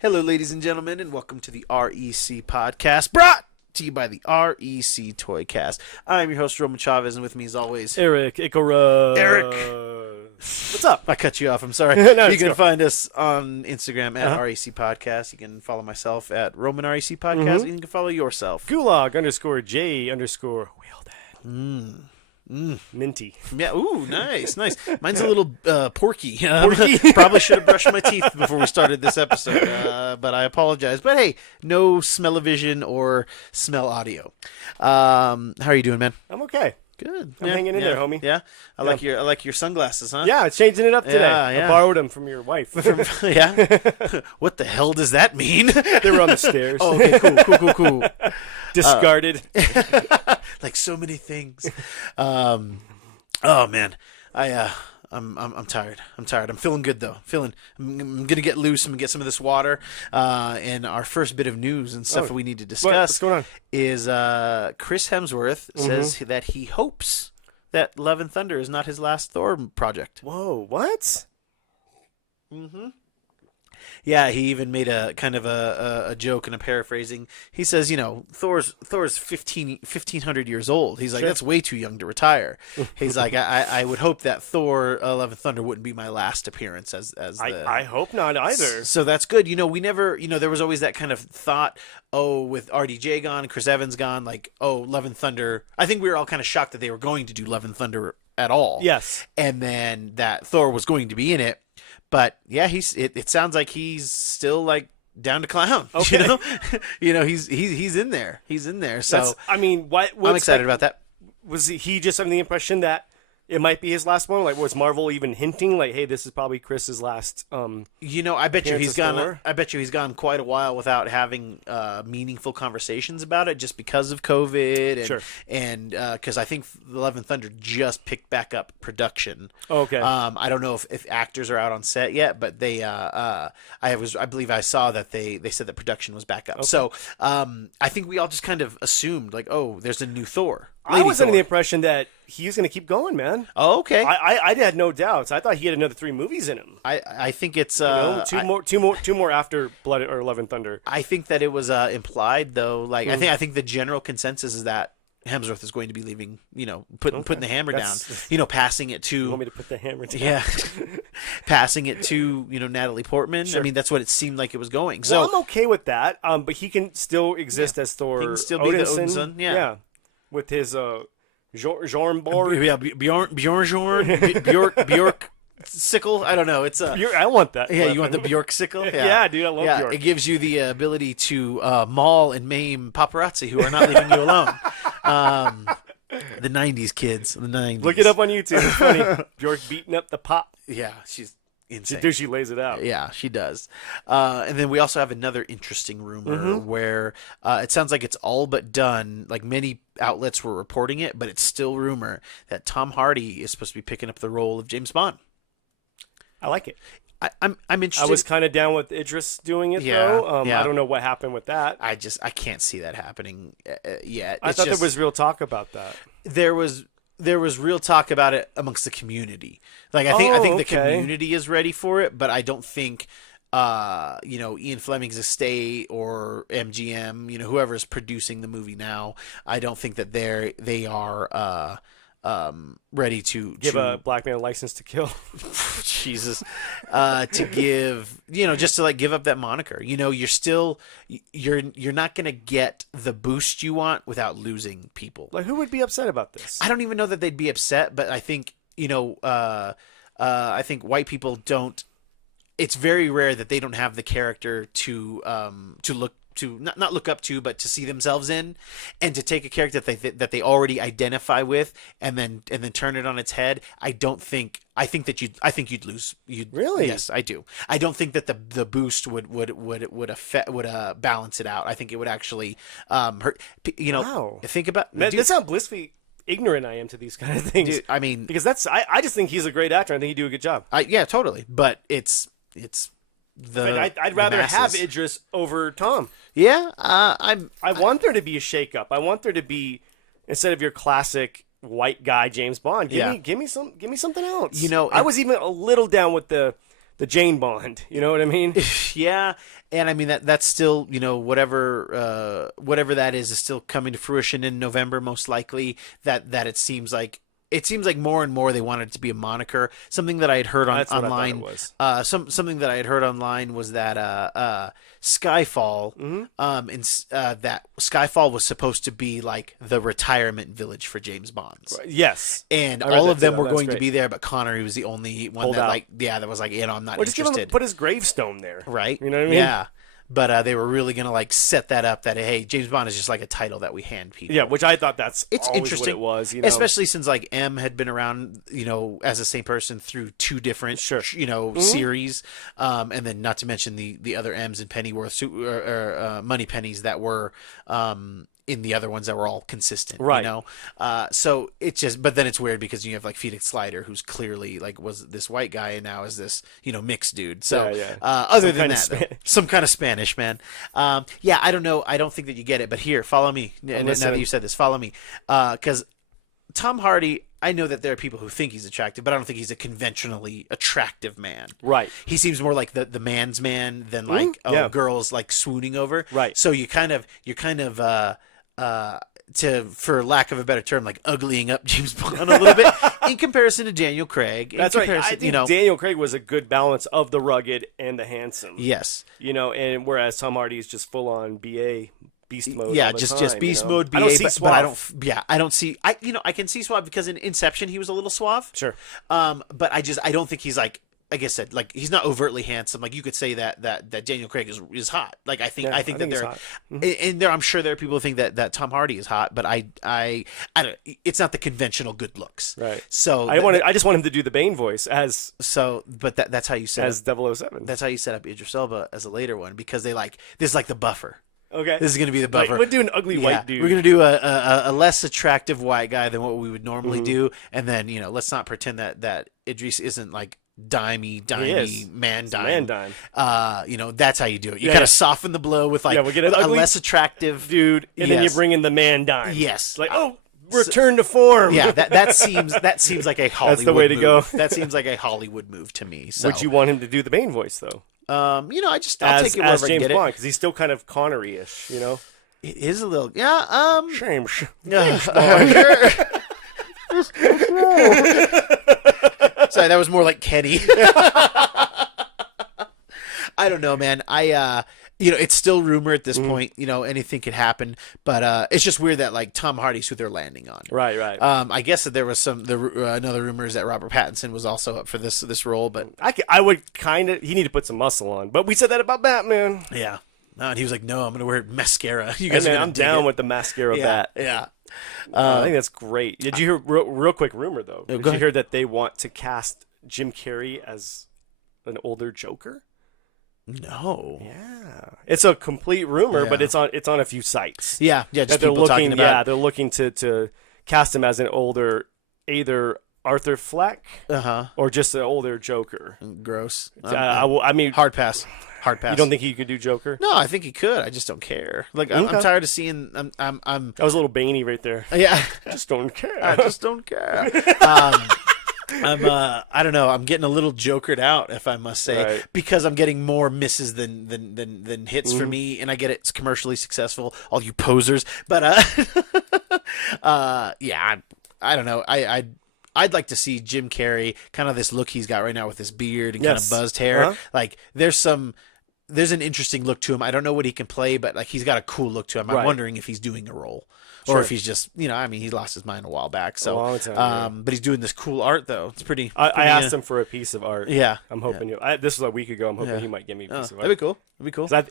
Hello, ladies and gentlemen, and welcome to the REC podcast, brought to you by the REC Toycast. I'm your host, Roman Chavez, and with me, as always, Erik and Roman. Eric. What's up? I cut you off. I'm sorry. No, you can find us on Instagram at REC Podcast. You can follow myself at Roman REC Podcast, and you can follow yourself. Gulag_J_Wielden. Minty. Yeah. Ooh, nice. Mine's a little porky. Probably should have brushed my teeth before we started this episode, but I apologize. But hey, no smell-o-vision or smell audio. How are you doing, man? I'm okay. Good. I'm hanging in there, homie. Yeah. I like your sunglasses, huh? Yeah, it's changing it up today. Yeah. I borrowed them from your wife. Yeah. What the hell does that mean? They were on the stairs. Oh, okay, cool. Discarded. Like so many things. Oh man, I'm tired. I'm feeling good though. I'm gonna get loose. I'm gonna get some of this water. And our first bit of news and stuff that we need to discuss. What's going on? Is Chris Hemsworth says that he hopes that Love and Thunder is not his last Thor project. Whoa, what? Yeah, he even made a kind of a joke and a paraphrasing. He says, Thor's 1,500 years old. He's like, Sure. That's way too young to retire. He's like, I would hope that Thor: Love and Thunder wouldn't be my last appearance as I hope not either. So that's good. We never, there was always that kind of thought, with RDJ gone, Chris Evans gone, like, Love and Thunder. I think we were all kind of shocked that they were going to do Love and Thunder at all. Yes. And then that Thor was going to be in it. But yeah, it sounds like he's still like down to clown. Okay. He's in there. He's in there. So I'm excited about that. Was he just under the impression that it might be his last one? Like, was Marvel even hinting, like, hey, this is probably Chris's last? I bet you he's gone. Thor? I bet you he's gone quite a while without having meaningful conversations about it, just because of COVID, and Sure. and because I think Love and Thunder just picked back up production. Okay. I don't know if actors are out on set yet, but they. I believe I saw that they said that production was back up. Okay. So I think we all just kind of assumed like, there's a new Thor. I was under Thor. the impression that he was going to keep going, man. Oh, okay. I had no doubts. I thought he had another 3 movies in him. I think it's two more after Blood or Love and Thunder. I think that it was implied though. Like I think the general consensus is that Hemsworth is going to be leaving. Putting the hammer down. Passing it to. You want me to put the hammer down? Yeah, passing it to Natalie Portman. Sure. I mean, that's what it seemed like it was going. Well, So I'm okay with that. But he can still exist as Thor. he can still be the Odinson. Odin's son. Yeah. With his Jornborg. Yeah, Bjork sickle. I don't know. It's I want that. Yeah, you want the Bjork sickle? Yeah, dude, I love Bjork. It gives you the ability to maul and maim paparazzi who are not leaving you alone. The 90s kids. The 90s. Look it up on YouTube. It's funny. Bjork beating up the pop. Yeah, she's insane. She lays it out. Yeah, she does. And then we also have another interesting rumor where it sounds like it's all but done. Like many outlets were reporting it, but it's still rumor that Tom Hardy is supposed to be picking up the role of James Bond. I like it. I'm interested. I was kind of down with Idris doing it, though. I don't know what happened with that. I can't see that happening yet. I thought there was real talk about that. There was real talk about it amongst the community. Like I think the community is ready for it, but I don't think Ian Fleming's estate or MGM, whoever is producing the movie now, I don't think that they are ready to give a black man a license to kill. Jesus, to give just to give up that moniker. You're not gonna get the boost you want without losing people. Like, who would be upset about this? I don't even know that they'd be upset, but I think I think white people don't. It's very rare that they don't have the character to look to not look up to, but to see themselves in, and to take a character that they already identify with, and then turn it on its head. I think you'd lose. Really? Yes, I do. I don't think that the boost would balance it out. I think it would actually hurt. Wow. Think about that's how blissfully ignorant I am to these kind of things. Dude, I mean, because I just think he's a great actor. I think he'd do a good job. Yeah, totally. But it's. But I'd rather have Idris over Tom. Yeah, I want there to be a shakeup. I want there to be, instead of your classic white guy James Bond, give me something else. I was even a little down with the the Jane Bond. You know what I mean? Yeah, and I mean that's still, whatever that is still coming to fruition in November, most likely. That it seems like more and more they wanted it to be a moniker. Something that I had heard That's online. what I thought it was. Something that I had heard online was that Skyfall, that Skyfall was supposed to be like the retirement village for James Bonds. Yes, And I read all that of them too. were That's going to great. be there, but Connery was the only one Pulled that out. that was like, I'm not Or just give him, interested. put his gravestone there. Right? You know what I mean? Yeah. But they were really gonna like set that up that, hey, James Bond is just like a title that we hand people. Yeah, which I thought that's It's always interesting. what it was. You know? Especially since like M had been around, as the same person through two different, Sure. series, and then not to mention the other M's and Pennyworth or Money Pennies that were in the other ones that were all consistent, Right. So it's just, but then it's weird because you have like Felix Slider, who's clearly like was this white guy and now is this mixed dude. So Yeah. other Some than kind of that, though, some kind of Spanish man. I don't know. I don't think that you get it, but here, follow me. Now that you said this, follow me, because Tom Hardy. I know that there are people who think he's attractive, but I don't think he's a conventionally attractive man. Right. He seems more like the man's man than like girls like swooning over. Right. So you're kind of for lack of a better term, like uglying up James Bond a little bit in comparison to Daniel Craig. That's right. I think Daniel Craig was a good balance of the rugged and the handsome. Yes. And whereas Tom Hardy is just full on BA. Beast mode. Yeah, all the just time, beast mode. BA, I don't see but suave. I don't. Yeah, I don't see. I can see suave because in Inception he was a little suave. Sure. But I don't think he's like I said, like he's not overtly handsome. Like you could say that Daniel Craig is hot. Like I think that there, and there I'm sure there are people who think that Tom Hardy is hot, but I don't. It's not the conventional good looks. Right. So I just want him to do the Bane voice as. So, but that's how you set as up, 007. That's how you set up Idris Elba as a later one because this is like the buffer. Okay. This is going to be the buffer. Like, we're doing ugly white dude. We're going to do a less attractive white guy than what we would normally do. And then, let's not pretend that Idris isn't like dimey man dime. That's how you do it. You kind of soften the blow with like we get an a ugly less attractive dude, and then you bring in the man dime. Yes. Like, return to form. Yeah, that seems like a Hollywood That's the way to move. go. That seems like a Hollywood move to me. So. Would you want him to do the Bane voice though? I'll take it wherever as I James get Bond it. because he's still kind of Connery-ish, It is a little, James Bond. Sorry, that was more like Kenny. I don't know, man. It's still rumor at this point. Anything could happen, but it's just weird that like Tom Hardy's who they're landing on. Right. I guess that there was another rumor is that Robert Pattinson was also up for this role, but I would he need to put some muscle on. But we said that about Batman. Yeah. No, and he was like, "No, I'm going to wear mascara." You guys, I'm down with the mascara bat. Yeah. I think that's great. Did you hear real quick rumor though? Did you hear that they want to cast Jim Carrey as an older Joker? No. Yeah, it's a complete rumor, but it's on a few sites. Yeah. Just they're people looking. talking about. Yeah, they're looking to cast him as an older, either Arthur Fleck, or just an older Joker. Gross. I mean, hard pass. Hard pass. You don't think he could do Joker? No, I think he could. I just don't care. Like I'm tired of seeing. I'm. That was a little Baney right there. Yeah. I just don't care. I just don't care. I don't know. I'm getting a little jokered out, if I must say, because I'm getting more misses than hits for me, and I get it's commercially successful. All you posers, but I don't know. I'd like to see Jim Carrey, kind of this look he's got right now with this beard and kind of buzzed hair. Like there's an interesting look to him. I don't know what he can play, but like he's got a cool look to him. I'm wondering if he's doing a role. Or if he's just, he lost his mind a while back. So, a long time, but he's doing this cool art though. It's pretty. I asked him for a piece of art. Yeah, I'm hoping. This was a week ago. I'm hoping he might give me a piece of art. That'd be cool.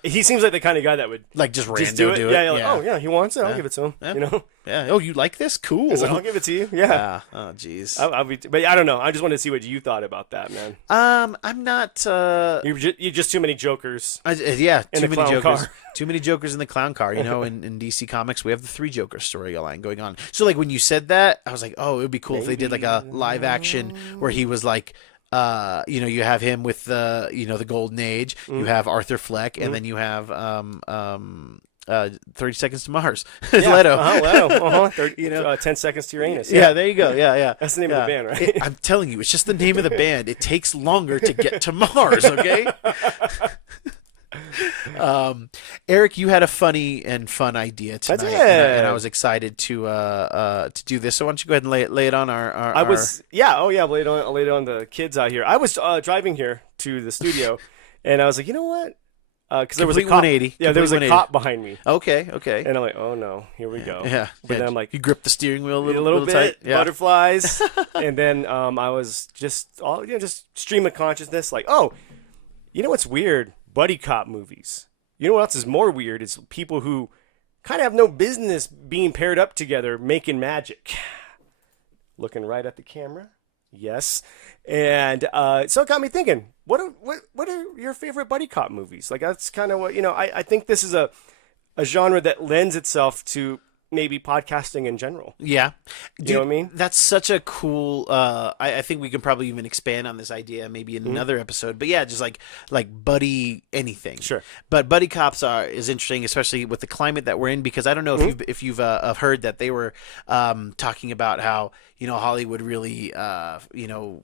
He seems like the kind of guy that would like just do it. Yeah, like, oh yeah, he wants it. I'll give it to him. Yeah. Yeah. Oh, you like this? Cool. I'll give it to you. Yeah. Oh, jeez. But I don't know. I just wanted to see what you thought about that, man. I'm not. You're just too many Jokers. Too many Jokers. Car. Too many Jokers in the clown car. In DC Comics, we have the 3 Joker storyline going on. So like when you said that, I was like, oh, it would be cool if they did like a live action where he was like. You have him with the Golden Age. You have Arthur Fleck, and then you have 30 Seconds to Mars. Yeah, Leto. Leto. 10 Seconds to Uranus. Yeah, there you go. Yeah. That's the name of the band, right? I'm telling you, it's just the name of the band. It takes longer to get to Mars, okay? Eric, you had a funny and fun idea tonight, and I was excited to do this. So why don't you go ahead and lay it on our lay it on the kids out here. I was driving here to the studio, and I was like, you know what? Because there was a cop. 180. Yeah, there was a cop behind me. Okay. And I'm like, oh no, here we go. Yeah. But then I'm like, you gripped the steering wheel a little bit, tight. Yeah. butterflies, and then I was just stream of consciousness, like, oh, you know what's weird? Buddy cop movies. You know what else is more weird? Is people who kind of have no business being paired up together making magic. Looking right at the camera. Yes. And so it got me thinking, what are your favorite buddy cop movies? Like, that's kind of what, I think this is a genre that lends itself to maybe podcasting in general. Yeah. Dude, you know what I mean? That's such a cool, I think we can probably even expand on this idea maybe in another episode. But yeah, just like buddy anything. Sure. But buddy cops is interesting, especially with the climate that we're in, because I don't know if you've heard that they were talking about how, Hollywood really,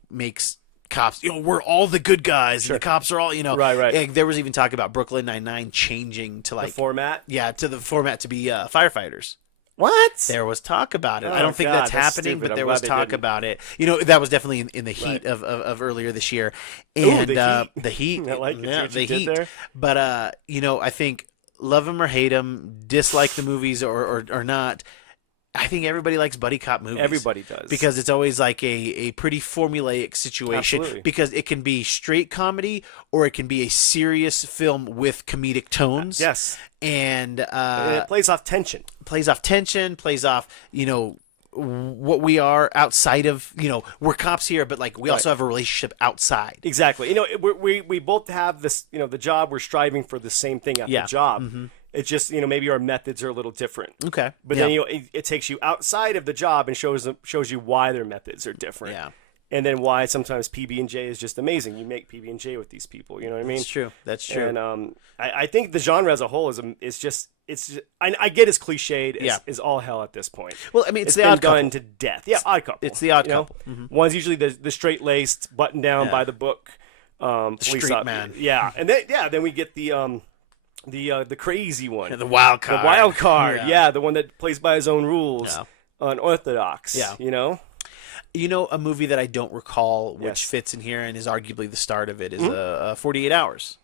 makes cops, we're all the good guys. Sure. And the cops are all, Right. Like, there was even talk about Brooklyn Nine-Nine changing to like the format. Yeah, to the format to be firefighters. What? There was talk about it. Oh, I don't think that's happening, stupid. but there was talk about it. That was definitely in the heat of earlier this year. And the heat. I like it. Yeah, the heat. There. But I think love them or hate them, dislike the movies or not, I think everybody likes buddy cop movies. Everybody does. Because it's always like a pretty formulaic situation. Absolutely. Because it can be straight comedy or it can be a serious film with comedic tones. Yes. And it plays off tension. Plays off, what we are outside of, we're cops here, but like we also have a relationship outside. Exactly. We both have this, the job, we're striving for the same thing at the job. Mm-hmm. It's just, maybe our methods are a little different. Okay. But then, it takes you outside of the job and shows you why their methods are different. Yeah. And then why sometimes PB&J is just amazing. You make PB&J with these people. You know what I mean? That's true. And I think the genre as a whole is just I get as cliched as all hell at this point. Well, I mean, it's been the Odd done Couple. to death. Yeah, Odd Couple. It's the Odd Couple. Mm-hmm. One's usually the straight laced, button down by the book. Street man. Yeah, and then we get the crazy one. Yeah, the wild card. The wild card. Yeah, the one that plays by his own rules. Yeah. Unorthodox. Yeah. A movie that I don't recall, which fits in here and is arguably the start of it, is 48 Hours.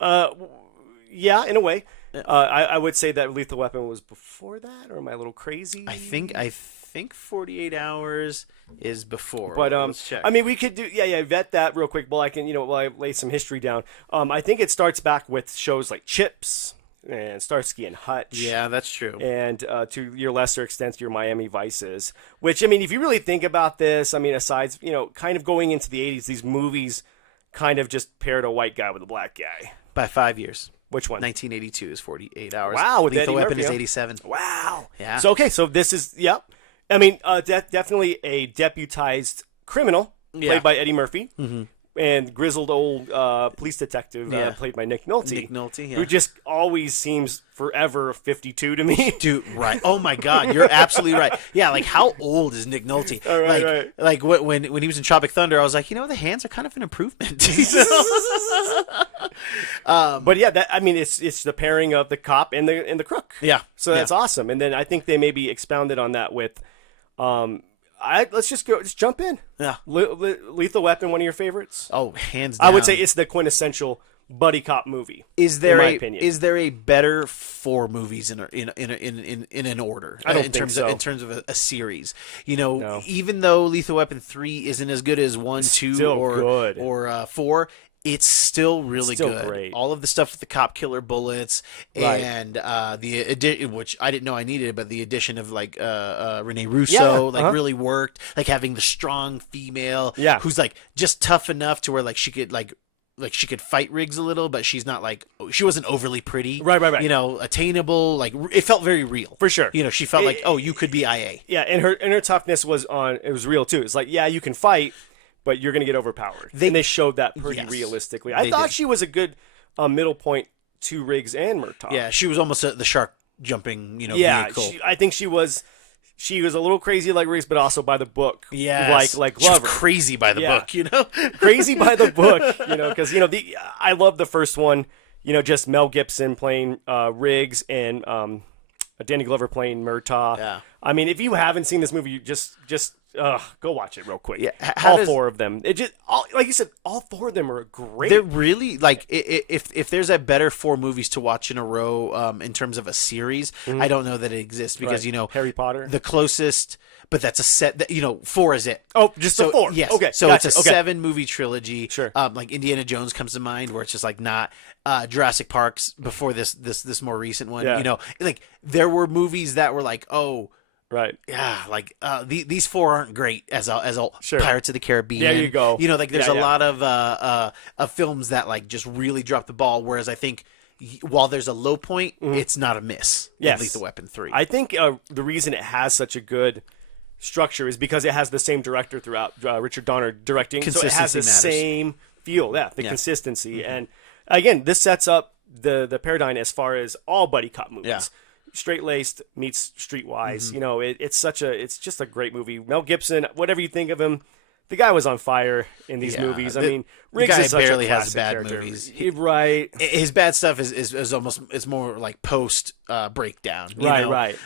Yeah, in a way. I would say that Lethal Weapon was before that, or am I a little crazy? I think 48 Hours is before. But let's check. I mean, we could do vet that real quick. Well, I can while I lay some history down. I think it starts back with shows like Chips and Starsky and Hutch. Yeah, that's true. And to your lesser extent, your Miami Vices. Which, I mean, if you really think about this, I mean, aside, kind of going into the 80s, these movies kind of just paired a white guy with a black guy. By 5 years. Which one? 1982 is 48 Hours. Wow. Lethal Weapon is 87. Wow. Yeah. So this is, I mean, definitely a deputized criminal played by Eddie Murphy. Mm-hmm. And grizzled old police detective played by Nick Nolte. Who just always seems forever 52 to me. Dude, right. Oh, my God. You're absolutely right. Yeah, like, how old is Nick Nolte? Right. Like, when he was in Tropic Thunder, I was like, the hands are kind of an improvement. But yeah, it's the pairing of the cop and the crook. Yeah. So that's awesome. And then I think they maybe expounded on that with... let's just jump in. Yeah. Lethal Weapon, one of your favorits? Oh, hands down. I would say it's the quintessential buddy cop movie. Is there in my opinion. Is there a better 4 movies in an order? I don't think so. In terms of a series, No. Even though Lethal Weapon 3 isn't as good as 1, 2, or 4. It's still really good. Great. All of the stuff with the cop killer bullets and the addition, which I didn't know I needed, but the addition of like Rene Russo really worked. Like having the strong female who's like just tough enough to where like she could fight Riggs a little, but she's not like she wasn't overly pretty. Right. Attainable. Like it felt very real for sure. She felt like you could be IA. Yeah, and her toughness was real too. It's like you can fight, but you're going to get overpowered. And they showed that pretty realistically. I thought she was a good middle point to Riggs and Murtaugh. Yeah, she was almost the shark jumping, Yeah, vehicle. I think she was a little crazy like Riggs, but also by the book. Yes. like She was Glover. crazy by the book, Crazy by the book, because I love the first one. Just Mel Gibson playing Riggs and Danny Glover playing Murtaugh. Yeah. I mean, if you haven't seen this movie, you just go watch it real quick. Yeah, all four of them. Like you said, all four of them are great. They're really like if there's a better 4 movies to watch in a row in terms of a series, I don't know that it exists because Harry Potter, the closest, but that's a set that 4 is it. Oh, just so, the 4. Yes. Okay. So gotcha. it's a 7 movie trilogy. Sure. Like Indiana Jones comes to mind, where it's just like not Jurassic Park's before this more recent one. Yeah. Like there were movies that were like, oh. Right. Yeah, like these 4 aren't great as a Sure. Pirates of the Caribbean. There you go. Like there's a lot of films that like just really drop the ball. Whereas I think while there's a low point, it's not a miss. Yes. In Lethal Weapon 3. I think the reason it has such a good structure is because it has the same director throughout, Richard Donner directing, so it has the same feel. Yeah, the consistency, and again, this sets up the paradigm as far as all buddy cop movies. Yeah. Straight laced meets streetwise. It's just a great movie. Mel Gibson, whatever you think of him, the guy was on fire in these movies. I mean, Riggs guy is such barely a has classic bad character. movies. Right. His bad stuff is almost it's more like post breakdown. Right.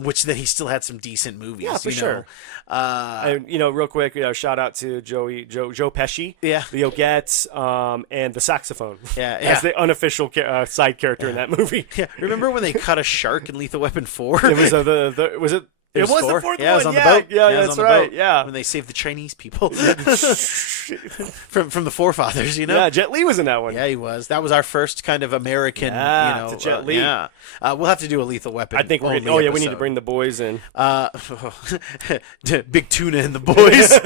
Which then he still had some decent movies. Yeah, for sure. And real quick, shout out to Joe Pesci, Leo Getz, and the saxophone. As the unofficial side character in that movie. Yeah. Remember when they cut a shark in Lethal Weapon 4? It was was it? It was the fourth one. Yeah, it was on the boat. Yeah, it was that's on the right. boat Yeah, when they saved the Chinese people from the forefathers. Yeah, Jet Li was in that one. Yeah, he was. That was our first kind of American. To Jet Li. Yeah, we'll have to do a Lethal Weapon. I think we're. Only we need to bring the boys in. Big Tuna and the boys.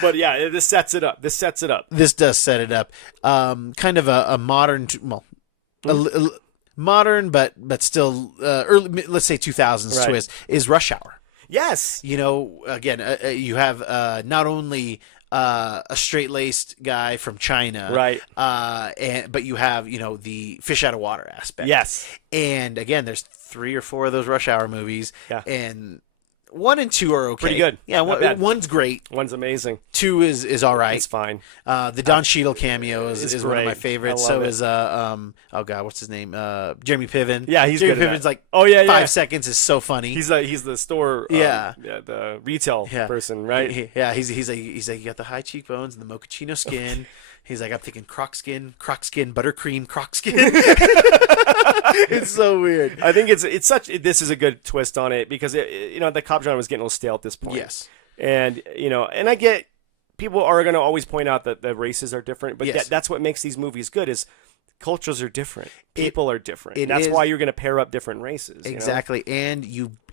But yeah, this sets it up. This does set it up. Kind of a modern. Modern, but still early. Let's say 2000s twist is Rush Hour. Yes. Again, you have not only a straight-laced guy from China, right? But you have the fish out of water aspect. Yes. And again, there's 3 or 4 of those Rush Hour movies, and 1 and 2 are okay. Pretty good. Yeah, one's great. One's amazing. 2 is all right. It's fine. The Don Cheadle cameo is one of my favorites. So it. is oh god, what's his name? Jeremy Piven. Yeah, he's Jeremy good. Piven's like 5 seconds is so funny. He's the store. The retail person, right? He's like you got the high cheekbones and the mochaccino skin. He's like, I'm thinking croc skin, buttercream, croc skin. It's so weird. I think this is a good twist on it because the cop genre was getting a little stale at this point. Yes. And and I get people are going to always point out that the races are different, but that's what makes these movies good is cultures are different. People are different. That's why you're going to pair up different races. Exactly.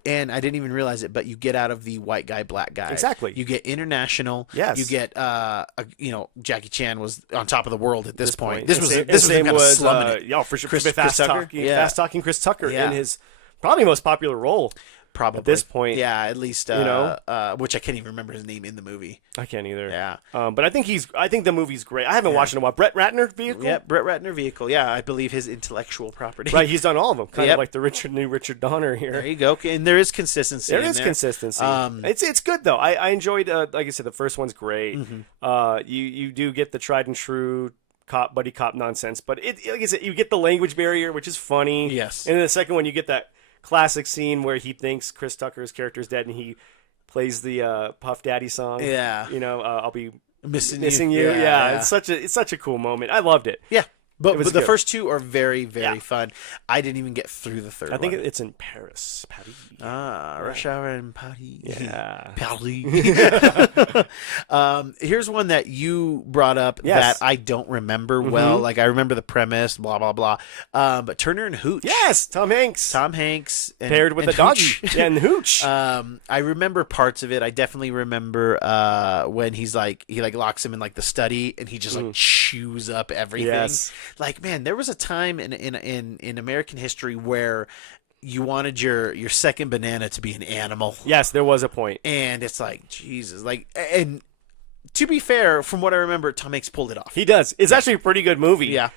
And I didn't even realize it, but you get out of the white guy, black guy. Exactly. You get international. Yes. You get, Jackie Chan was on top of the world at this point. This was kind of slumming it. Yeah, for sure. Fast talking Chris Tucker in his probably most popular role. Probably at this point, at least which I can't even remember his name in the movie. I can't either. Yeah, but I think the movie's great. I haven't watched it in a while. Brett Ratner vehicle. Yeah, Brett Ratner vehicle. Yeah, I believe his intellectual property. Right, he's done all of them. Kind of like the Richard Donner here. There you go. And there is consistency. Consistency. It's good though. I enjoyed. Like I said, the first one's great. Mm-hmm. You do get the tried and true buddy cop nonsense, but like I said, you get the language barrier, which is funny. Yes. And in the second one, you get that classic scene where he thinks Chris Tucker's character is dead and he plays the Puff Daddy song. Yeah. I'll be missing you. Yeah. It's such a cool moment. I loved it. Yeah. But the first 2 are very, very fun. I didn't even get through the third one. I think it's in Paris. Rush Hour in Paris. Yeah. Paris. Here's one that you brought up that I don't remember well. Like, I remember the premise, blah, blah, blah. But Turner and Hooch. Yes, Tom Hanks. Paired with the doggy. And Hooch. I remember parts of it. I definitely remember when he locks him in, like, the study, and he just, chews up everything. Yes. Like, man, there was a time in American history where you wanted your second banana to be an animal. Yes, there was a point. And it's like, Jesus. Like, and to be fair, from what I remember, Tom Hanks pulled it off. He does. It's actually a pretty good movie. Yeah.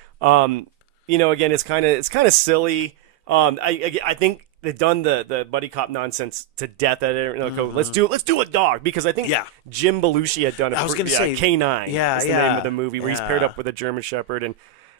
again, it's kind of silly. I think they've done the buddy cop nonsense to death at it. Go, let's do a dog, because I think Jim Belushi had done it. I was going to say K9. Yeah, is the name of the movie where he's paired up with a German Shepherd, and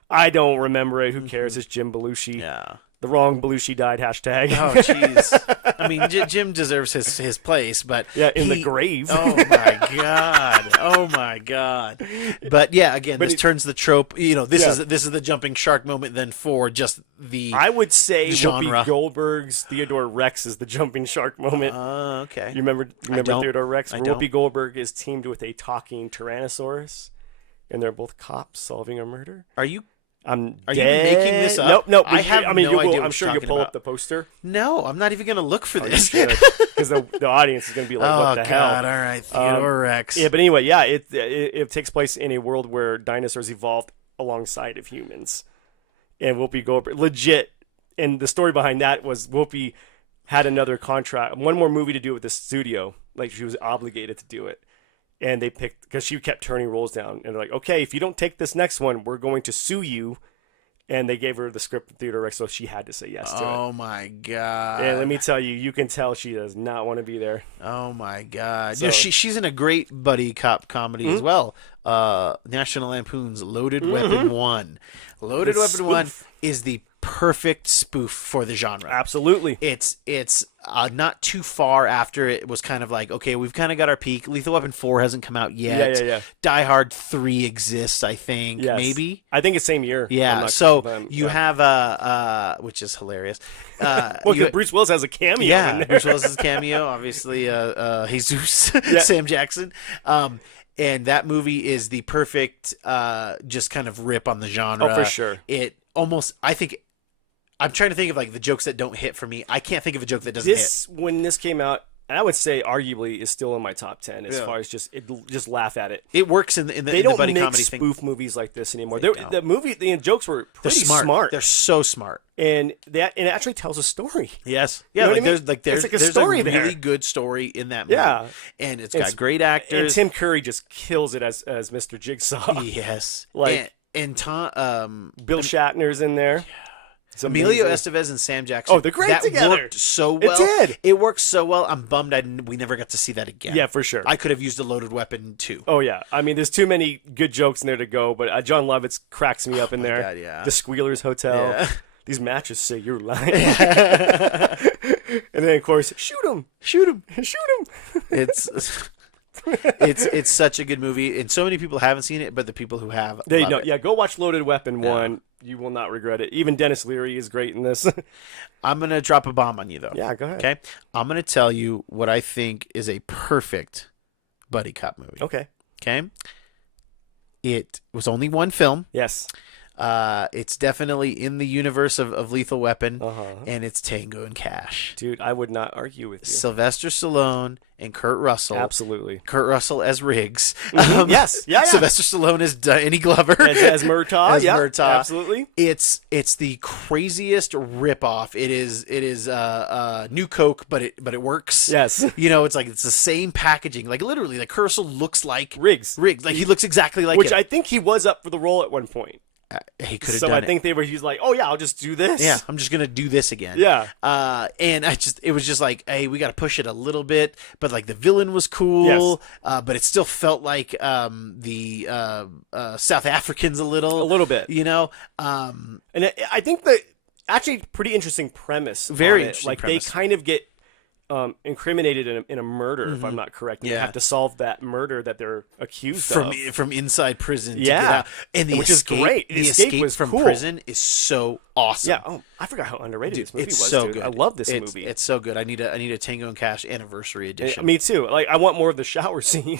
I don't remember it. Who cares? It's Jim Belushi. Yeah. The wrong Belushi died. Hashtag. Oh, jeez. I mean, Jim deserves his place, but in the grave. Oh my god. Oh my god. But yeah, again, this turns the trope. This is the jumping shark moment then for just the. I would say genre. Whoopi Goldberg's Theodore Rex is the jumping shark moment. Okay. You remember Theodore Rex? I Where don't. Whoopi Goldberg is teamed with a talking Tyrannosaurus, and they're both cops solving a murder. Are you you making this up? Nope. I have no idea. I'm sure you'll pull up the poster. No, I'm not even going to look for this. Because the audience is going to be like, oh, what the hell? God, all right, Theodore Rex. Yeah, but anyway, it takes place in a world where dinosaurs evolved alongside of humans. And Whoopi Goldberg, legit, and the story behind that was Whoopi had another contract, one more movie to do with the studio. Like, she was obligated to do it. And they picked, because she kept turning roles down. And they're like, okay, if you don't take this next one, we're going to sue you. And they gave her the script of Theodore Rex, so she had to say yes to it. Oh, my God. And let me tell you, you can tell she does not want to be there. Oh, my God. So, she's in a great buddy cop comedy as well. National Lampoon's Loaded Weapon 1. Loaded Weapon 1 is the perfect spoof for the genre. Absolutely. It's not too far after it was kind of like, okay, we've kind of got our peak. Lethal Weapon 4 hasn't come out yet. Yeah. Die Hard 3 exists, I think, maybe. I think it's same year. Yeah, so you have which is hilarious. Bruce Willis has a cameo in there. Bruce Willis has a cameo, obviously Jesus, Sam Jackson. And that movie is the perfect just kind of rip on the genre. Oh, for sure. It almost, I think, I'm trying to think of like the jokes that don't hit for me. I can't think of a joke that doesn't hit. When this came out, I would say arguably is still in my top 10 as far as just laugh at it. It works in the they in don't the buddy make comedy thing. spoof movies like this anymore. The jokes were pretty smart. They're so smart. And it actually tells a story. Yes. You know Yeah, what I mean? there's a story really there. good story in that movie. Yeah. And it's got great actors. And Tim Curry just kills it as Mr. Jigsaw. Yes. Like and Tom Bill Shatner's in there. Emilio Estevez and Sam Jackson. Oh, they're great that together. Worked so well. It did. It worked so well. I'm bummed we never got to see that again. Yeah, for sure. I could have used a Loaded Weapon too. Oh yeah. I mean, there's too many good jokes in there to go. But John Lovitz cracks me up in there. God, yeah. The Squealers Hotel. Yeah. These matches say you're lying. And then of course, shoot him. It's such a good movie, and so many people haven't seen it, but the people who have, love it. Yeah, go watch Loaded Weapon 1. You will not regret it. Even Dennis Leary is great in this. I'm gonna drop a bomb on you though. Yeah, go ahead. Okay, I'm gonna tell you what I think is a perfect buddy cop movie. Okay. It was only one film. Yes. It's definitely in the universe of Lethal Weapon, Uh-huh. and it's Tango and Cash. Dude, I would not argue with you. Sylvester Stallone and Kurt Russell. Absolutely. Kurt Russell as Riggs. Yes. Yeah. Sylvester Stallone as Danny Glover. As Murtaugh. Murtaugh. Absolutely. It's the craziest ripoff. It is New Coke, but it works. Yes. It's like it's the same packaging. Like literally, like Kurt Russell looks like Riggs. Like he looks exactly like Which him. I think he was up for the role at one point. He could have so done I think he was like, oh yeah, I'll just do this. Yeah, I'm just gonna do this again. Yeah. And it was just like, hey, we got to push it a little bit, but like the villain was cool. Yes. But it still felt like the South Africans a little bit. And I think that actually pretty interesting premise. Very on it. interesting Like premise. they kind of get incriminated in a murder, if I'm not correct. And they have to solve that murder that they're accused of. From inside prison to Yeah. get out. And the Which escape, is great. The Escape escape was from cool. prison is so awesome. Yeah. Oh, I forgot how underrated this movie It's was. so dude. good. I love this movie. It's so good. I need a Tango and Cash anniversary edition. Me too. Like I want more of the shower scene.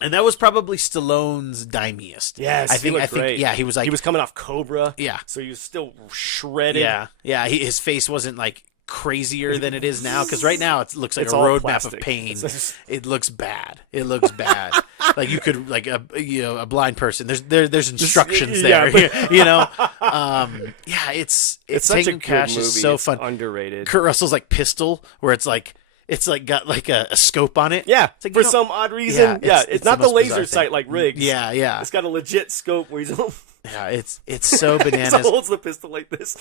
And that was probably Stallone's dimiest. Yes, I think. great. Yeah, he was like he was coming off Cobra. Yeah, so he was still shredded. Yeah. His face wasn't like crazier than it is now, because right now it looks like It's a all roadmap plastic. of pain. It looks bad. Like you could like a blind person. There's instructions there. It's such Tango a Cash good movie. is so It's fun. underrated. Kurt Russell's like pistol, where it's like got like a scope on it. Yeah, it's like, for some odd reason. Yeah, It's not the most laser bizarre sight thing. like Riggs. Yeah. It's got a legit scope where he's Yeah, it's so bananas. He holds the pistol like this.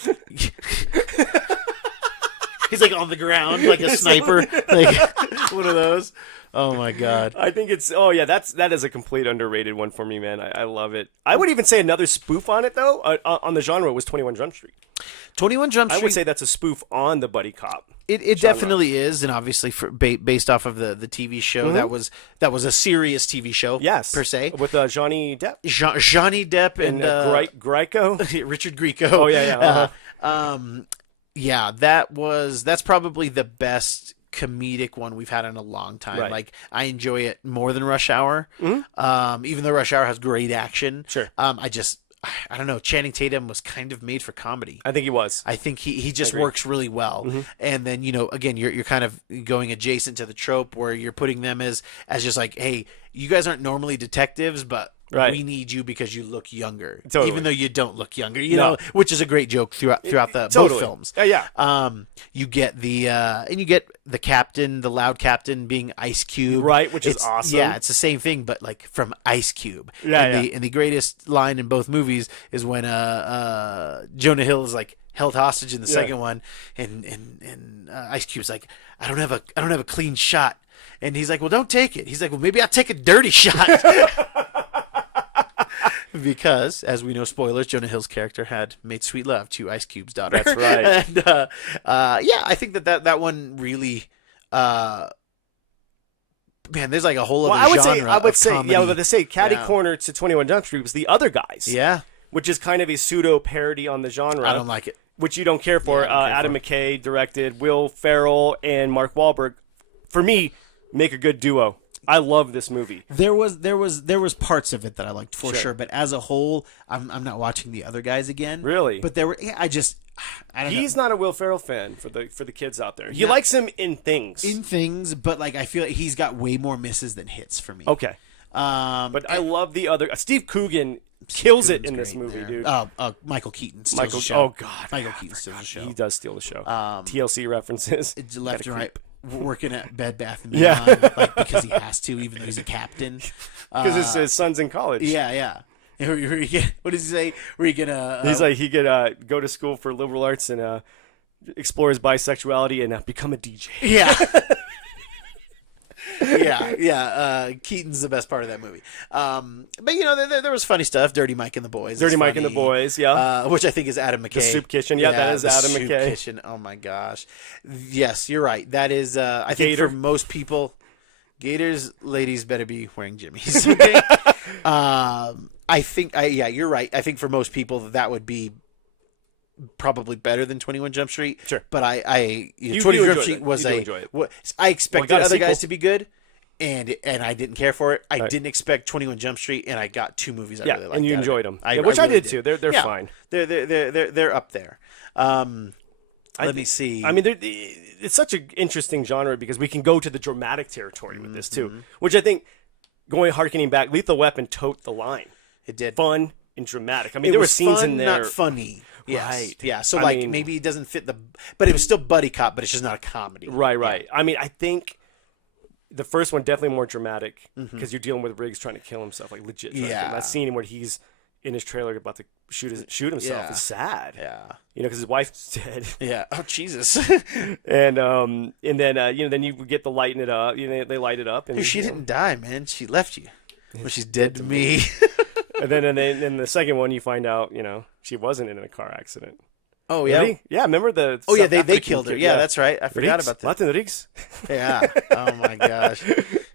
He's like on the ground, like a sniper, like one of those. Oh my god! I think it's that is a complete underrated one for me, man. I love it. I would even say another spoof on it though, on the genre was 21 Jump Street. 21 Jump Street. I would say that's a spoof on the buddy cop. It definitely is, and obviously based off of the TV show, that was a serious TV show, yes, per se, with Johnny Depp, Johnny Depp and Grieco, Richard Grieco. Oh yeah. Yeah, that's probably the best comedic one we've had in a long time. Right. Like, I enjoy it more than Rush Hour. Even though Rush Hour has great action. Sure. I don't know. Channing Tatum was kind of made for comedy. I think he was. I think he just works really well. And then, again, you're kind of going adjacent to the trope where you're putting them as just like, hey, you guys aren't normally detectives, but we need you because you look younger, even though you don't look younger. You know, which is a great joke throughout both films. Yeah. You get the captain, the loud captain, being Ice Cube, right? Which is awesome. Yeah, it's the same thing, but like from Ice Cube. Yeah. And the greatest line in both movies is when Jonah Hill is like held hostage in the second one, and Ice Cube's like, I don't have a clean shot, and he's like, well, don't take it. He's like, well, maybe I'll take a dirty shot. Because, as we know, spoilers, Jonah Hill's character had made sweet love to Ice Cube's daughter. That's right. And I think that one really, man, there's like a whole other genre. I would say, comedy. yeah, to say Catty Corner to 21 Jump Street was The Other Guys. Yeah, which is kind of a pseudo parody on the genre. I don't like it. Which you don't care for. Adam McKay directed, Will Ferrell and Mark Wahlberg. For me, make a good duo. I love this movie. There was parts of it that I liked for sure, but as a whole, I'm not watching The Other Guys again. Really? But I don't know. He's not a Will Ferrell fan for the kids out there. He likes him in things. But like I feel like he's got way more misses than hits for me. Okay. But I love the other. Steve Coogan kills it in this movie, dude. Michael Keaton steals the show. Oh God, Michael Keaton steals the show. He does steal the show. TLC references. Left and right. Working at Bed Bath & Beyond, like, because he has to, even though he's a captain. Because his son's in college. Yeah. What does he say? Where you gonna? He's like he could go to school for liberal arts and explore his bisexuality and become a DJ. Yeah. Yeah. Keaton's the best part of that movie. But there was funny stuff. Dirty Mike and the Boys. Dirty Mike and the Boys, yeah. Which I think is Adam McKay. The Soup Kitchen, that is Adam Soup McKay. Kitchen. Oh my gosh. Yes, you're right. That is. I think for most people, Gators ladies better be wearing jimmies. Okay. I think. You're right. I think for most people that would be probably better than 21 Jump Street. Sure. But 21 Jump Street was I expected other guys to be good, and I didn't care for it. I didn't expect 21 Jump Street, and I got two movies I really liked. And you enjoyed them. Which I really did too. They're fine. They're up there. Let me see. I mean, it's such an interesting genre because we can go to the dramatic territory with this too, which I think, harkening back, Lethal Weapon tote the line. It did. Fun and dramatic. I mean, there were scenes in there. Not funny. Yes. Right. Yeah. So maybe it doesn't fit but it was still buddy cop, but it's just not a comedy. Right. Yeah. I mean, I think the first one definitely more dramatic because you're dealing with Riggs trying to kill himself, like legit. That scene where he's in his trailer about to shoot himself is sad. Yeah. Because his wife's dead. Yeah. Oh Jesus. and then then you get the lighting it up. They light it up. And she didn't die, man. She left you. Well, she's dead to me. And then in the second one, you find out, she wasn't in a car accident. Oh, yeah? Really? Yeah, remember the... Oh, yeah, they killed her. Yeah, that's right. I forgot about that. Latin Riggs? Yeah. Oh, my gosh.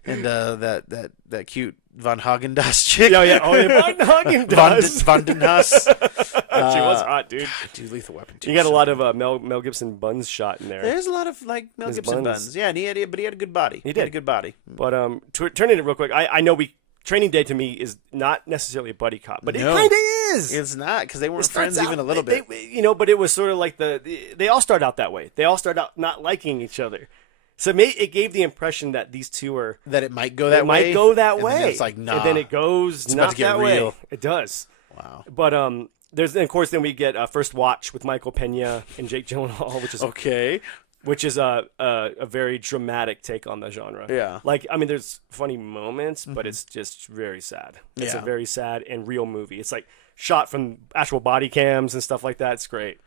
And that cute Von Hagen-Dazs chick. Yeah. Oh, yeah, Von Hagen-Dazs. Von den Huss. She was hot, dude. Dude, Lethal Weapon 2. You got a lot of Mel Gibson buns shot in there. There's a lot of, Mel Gibson buns. Yeah, and he had a good body. He did. He had a good body. But turning it real quick, I know Training Day to me is not necessarily a buddy cop, but it kind of is. It's not, because they weren't friends even a little bit. But it was sort of like they all start out that way. They all start out not liking each other. So it gave the impression that these two are... That it might go that way? It might go that and way. Then it's like, nah. And then it goes it's not that way. Real. It does. Wow. But of course, then we get First Watch with Michael Pena and Jake Gyllenhaal, which is... Okay. Which is a very dramatic take on the genre. Yeah. There's funny moments, but it's just very sad. It's a very sad and real movie. It's like shot from actual body cams and stuff like that. It's great.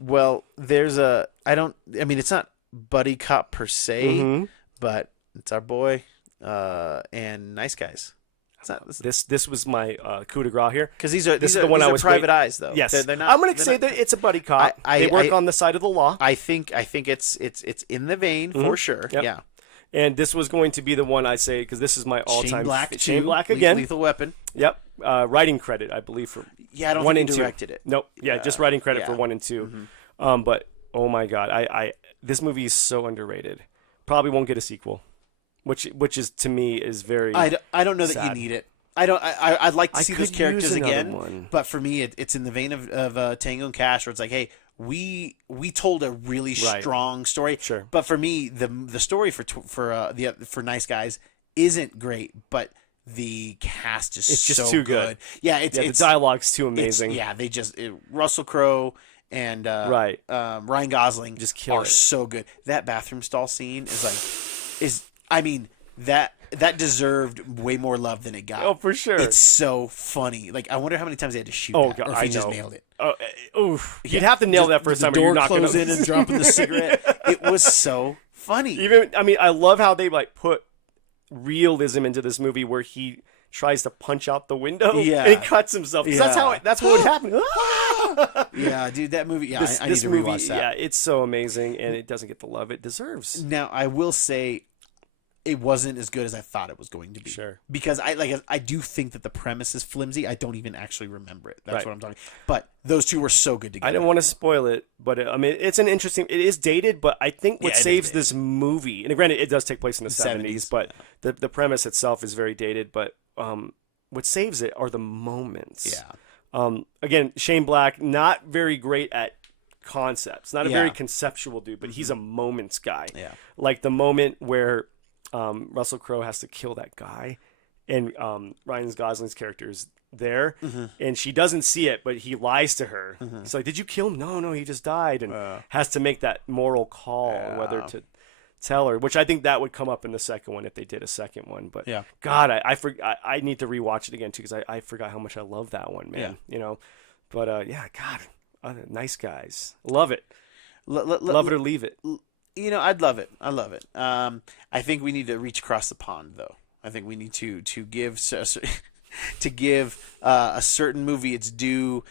Well, I mean, it's not buddy cop per se, but it's our boy and Nice Guys. This was my coup de grace here, because these are the one I was private eyes though. Yes, they're not, I'm going to say that it's a buddy cop. They work on the side of the law. I think it's in the vein for sure. Yep. Yeah. And this was going to be the one I say because this is my all-time Shane Black again. Lethal Weapon. Yep. Writing credit, I believe, for I don't one think and he directed it. Nope. Yeah, just writing credit for 1 and 2. But oh my god, I this movie is so underrated. Probably won't get a sequel, which is to me is very. I don't know that sad. you need it. I'd like to see those characters again, one. but for me, it's in the vein of Tango and Cash, where it's like, hey, we told a really strong story. Sure. But for me, the story for Nice Guys isn't great, but the cast is it's just so too good. Yeah, the dialogue's too amazing. Russell Crowe and Ryan Gosling just kill it. So good. That bathroom stall scene that deserved way more love than it got. Oh, for sure. It's so funny. Like, I wonder how many times they had to shoot God, that, or if he just nailed it. You'd have to nail that first time, or you're not going to. The door closing and dropping the cigarette. It was so funny. I love how they put realism into this movie, where he tries to punch out the window. Yeah. And he cuts himself. Yeah. That's what would happen. Yeah, dude, that movie. Yeah, I need to rewatch that. Yeah, it's so amazing, and it doesn't get the love it deserves. Now, I will say, it wasn't as good as I thought it was going to be. Sure. Because I do think that the premise is flimsy. I don't even actually remember it. That's what I'm talking. But those two were so good together. I don't want to spoil it, but it's an interesting. It is dated, but I think what saves this movie, and granted, it does take place in the 70s, but the premise itself is very dated. But what saves it are the moments. Yeah. Again, Shane Black, not very great at concepts, not a very conceptual dude, but he's a moments guy. Yeah. Like the moment where Russell Crowe has to kill that guy, and Ryan Gosling's character is there, and she doesn't see it, but he lies to her. He's like, "Did you kill him?" No, he just died, and has to make that moral call whether to tell her. Which I think that would come up in the second one if they did a second one. But God, I need to rewatch it again too, because I forgot how much I love that one, man. Yeah. But God, Nice Guys, love it. Love it or leave it. I'd love it. I love it. I think we need to reach across the pond, though. I think we need to give a certain movie its due,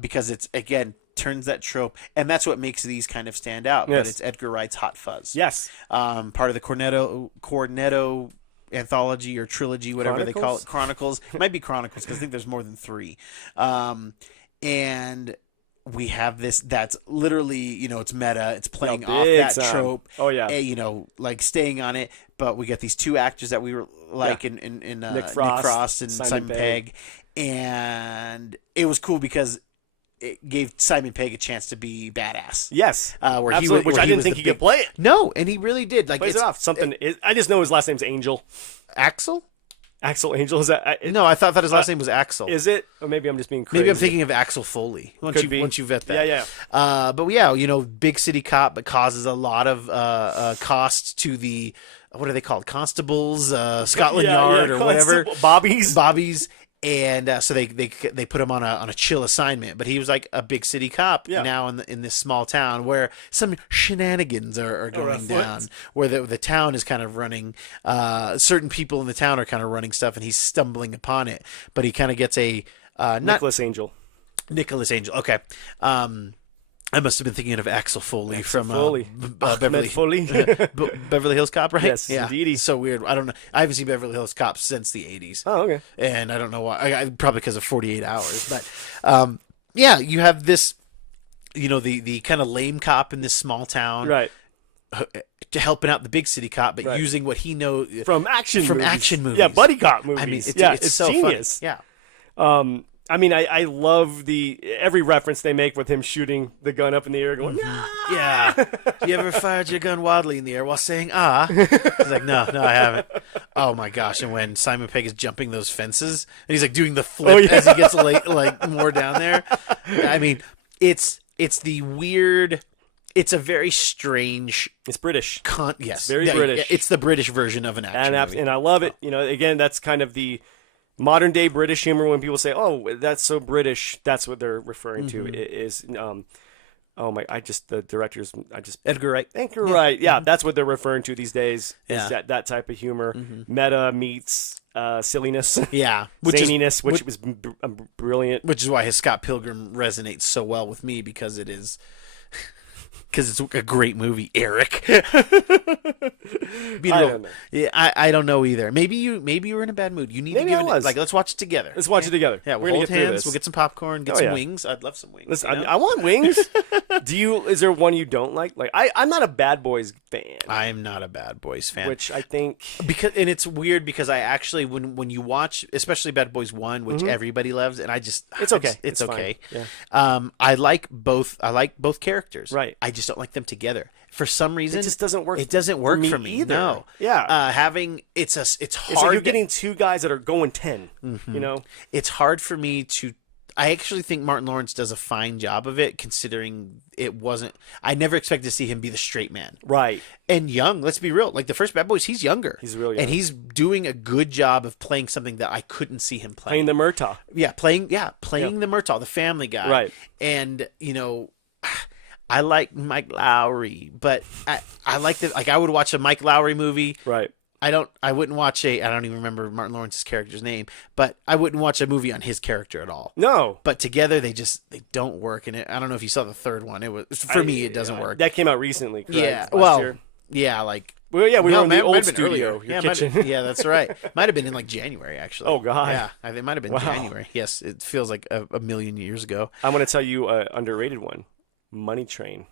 because it's, again, turns that trope, and that's what makes these kind of stand out. Yes. But it's Edgar Wright's Hot Fuzz. Yes. Part of the Cornetto anthology or trilogy, whatever they call it. Chronicles. It might be Chronicles, because I think there's more than 3. And we have this that's literally, it's meta, it's playing off that trope. Oh yeah. Like staying on it, but we got these 2 actors that we were like in Nick Frost and Simon Pegg, and it was cool because it gave Simon Pegg a chance to be badass. Yes. Where absolutely, which I didn't think he could play it. No, and he really did. Like, plays it off. I just know his last name's Angel. Axel Angel, is that? No, I thought his last name was Axel. Is it? Or maybe I'm just being crazy. Maybe I'm thinking of Axel Foley. Once you vet that. Yeah. But yeah, big city cop, but causes a lot of cost to the, what are they called? Constables, Scotland Yard, or whatever. Bobbies. And so they put him on a chill assignment, but he was like a big city cop now in this small town where some shenanigans are going down, where the town is kind of running. Certain people in the town are kind of running stuff, and he's stumbling upon it. But he kind of gets a Nicholas Angel. Okay. I must have been thinking of Axel Foley from Beverly Hills Cop, right? Yes, indeed. He's so weird. I don't know. I haven't seen Beverly Hills Cop since the 80s. Oh, okay. And I don't know why. Probably because of 48 Hours. But you have this, the kind of lame cop in this small town, right? Helping out the big city cop, but using what he knows from action movies. Yeah, buddy cop movies. I mean, it's so genius. Funny. Yeah. I mean, I love every reference they make with him shooting the gun up in the air going, yeah. You ever fired your gun wildly in the air while saying, ah? He's like, no, I haven't. Oh, my gosh. And when Simon Pegg is jumping those fences, and he's like doing the flip as he gets like more down there. I mean, it's the weird... It's a very strange... It's British. Yes. It's very British. It's the British version of an action movie. And I love it. Again, that's kind of the modern day British humor. When people say, "Oh, that's so British," that's what they're referring to. It is the directors. Edgar Wright. Edgar Wright. Yeah, that's what they're referring to these days. Is Yeah. that type of humor? Meta meets silliness. Yeah, Zaniness, which was brilliant. which is why his Scott Pilgrim resonates so well with me because it's a great movie, Eric. I don't know. Yeah, I don't know either. Maybe you were in a bad mood. You need Maybe to I was. let's watch it together. Let's watch it together. Yeah, we're we'll gonna hold get through hands. this. We'll get some popcorn, get Oh, some yeah. wings. I'd love some wings. Listen, you know? I want wings. Is there one you don't like? Like I'm not a Bad Boys fan. I'm not a Bad Boys fan. Which I think And it's weird because I actually when you watch especially Bad Boys 1, which everybody loves, and it's okay. It's It's okay. fine. Yeah. I like both characters. Right. I just don't like them together. For some reason it just doesn't work. It doesn't work for me either. No. Yeah. It's hard. It's like you're getting two guys that are going 10. You know. It's hard for me to. I actually think Martin Lawrence does a fine job of it, considering it wasn't. I never expected to see him be the straight man. Right. And young. Let's be real. Like the first Bad Boys, he's younger. He's real young. and he's doing a good job of playing something that I couldn't see him playing. Playing the Murtaugh. Yeah, playing the Murtaugh, the Family Guy. Right. And I like Mike Lowry, but I like I would watch a Mike Lowry movie. Right. I wouldn't watch I don't even remember Martin Lawrence's character's name, but I wouldn't watch a movie on his character at all. No. But together they don't work. And I don't know if you saw the third one. For me, it doesn't work. That came out recently, correct? Yeah. Last year. Yeah, like. Well, yeah, we were in the might old have been studio. earlier. Your Yeah, kitchen. yeah, that's right. Might have been in like January, actually. Oh, God. Yeah, it might have been January. Yes, it feels like a million years ago. I'm going to tell you an underrated one. Money Train.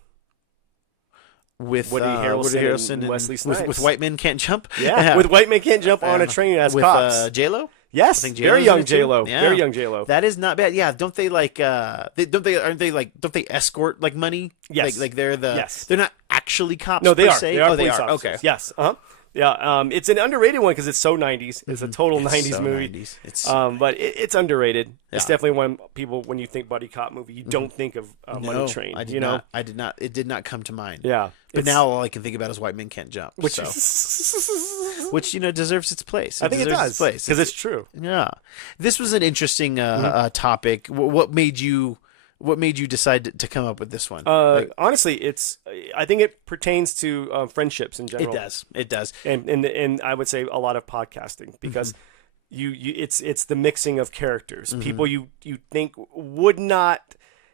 With Woody Harrelson and Wesley Snipes. With White Men Can't Jump. Yeah, with White Men Can't Jump on a train as with cops. J-Lo. Yes, think very J-Lo's young in it too. J-Lo. Yeah. Very young J-Lo. That is not bad. Yeah, don't they don't they escort like money? Yes. Like they're Yes. they're not actually cops. No, they per are. se? They are Oh, they police are. officers. Okay. Yes. Yeah. It's an underrated one because it's so 90s. It's a total 90s so movie. 90s. It's But it's underrated. It's Yeah. definitely when you think buddy cop movie, you don't think of Money Train. I did not. I did not. It did not come to mind. Yeah. But now all I can think about is White Men Can't Jump. which Which deserves its place. I think it deserves does its place because it's true. Yeah, this was an interesting topic. What made you decide to come up with this one? Honestly, I think it pertains to friendships in general. It does, and I would say a lot of podcasting because it's the mixing of characters. People you think would not.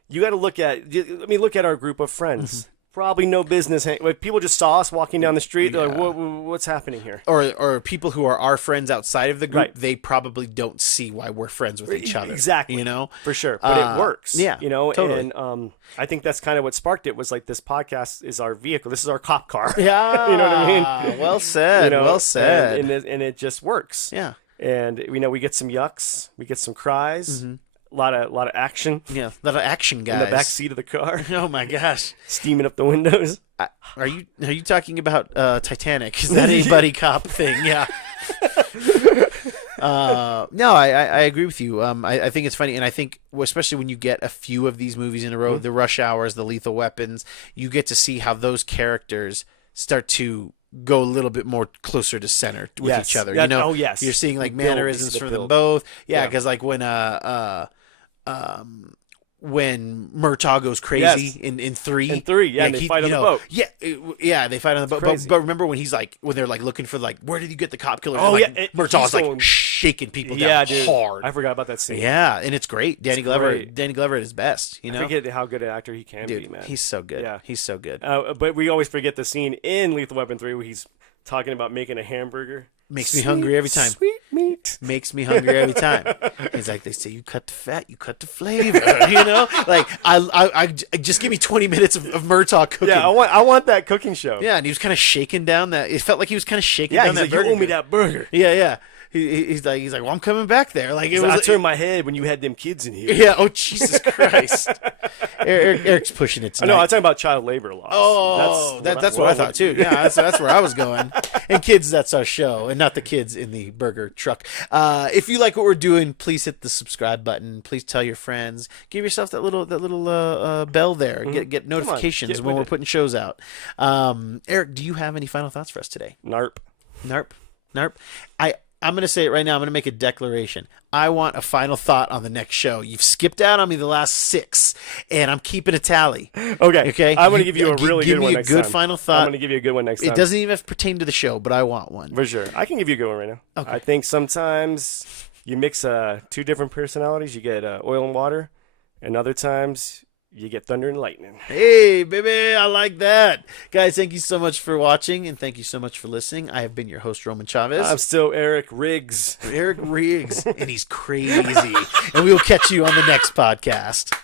You got to look at our group of friends. Probably no business. Like people just saw us walking down the street. They're like, what's happening here? Or people who are our friends outside of the group. Right. They probably don't see why we're friends with each other. Exactly. For sure. But it works. Yeah. Totally. And I think that's kind of what sparked it. Was like this podcast is our vehicle. This is our cop car. Yeah. You know what I mean? Well said. Well said. And it just works. Yeah. And we get some yucks. We get some cries. A lot of action. Yeah. A lot of action guys In the back seat of the car. Oh my gosh. Steaming up the windows. Are you talking about Titanic? Is that a buddy cop thing? Yeah. No, I agree with you. I think it's funny, and I think especially when you get a few of these movies in a row, the Rush Hours, the Lethal Weapons, you get to see how those characters start to go a little bit more closer to center with each other. Yeah, yes. You're seeing like Build, mannerisms the for build. them both. Yeah, because like when Murtaugh goes crazy in 3. In 3, yeah, and they fight on the boat. Yeah, they fight on the boat. But remember when they're like looking for like, where did you get the cop killer? Oh, and, like, yeah, Murtaugh's like shaking people down hard. I forgot about that scene. Yeah, and it's great. Danny Glover great. at his best. I forget how good an actor he can Dude, be, man. he's so good. Yeah. He's so good. But we always forget the scene in Lethal Weapon 3 where he's talking about making a hamburger. Makes me hungry every time. Sweet meat. Makes me hungry every time. He's like, they say you cut the fat, you cut the flavor. Like I just give me 20 minutes of Murtaugh cooking. Yeah, I want that cooking show. Yeah, and he was kind of shaking down that. It felt like he was kind of shaking Yeah, down he's that like, burger. you owe me that burger. Yeah. He's like, well, I'm coming back there. Like it was. I turned my head when you had them kids in here. Yeah. Oh Jesus Christ. Eric's pushing it tonight. No, I'm talking about child labor laws. Oh, that's what I thought too. Yeah, that's where I was going. And kids, that's our show, and not the kids in the burger truck. If you like what we're doing, please hit the subscribe button. Please tell your friends. Give yourself that little bell there. Get notifications when we're putting shows out. Eric, do you have any final thoughts for us today? Narp. I'm going to say it right now. I'm going to make a declaration. I want a final thought on the next show. You've skipped out on me the last 6, and I'm keeping a tally. Okay. I'm going to give you a really good one next time. Give me a good final thought. I'm going to give you a good one next time. It doesn't even have to pertain to the show, but I want one. For sure. I can give you a good one right now. Okay. I think sometimes you mix 2 different personalities. You get oil and water, and other times you get thunder and lightning. Hey, baby, I like that. Guys, thank you so much for watching, and thank you so much for listening. I have been your host, Roman Chavez. I'm still Eric Riggs. Eric Riggs, and he's crazy. And we will catch you on the next podcast.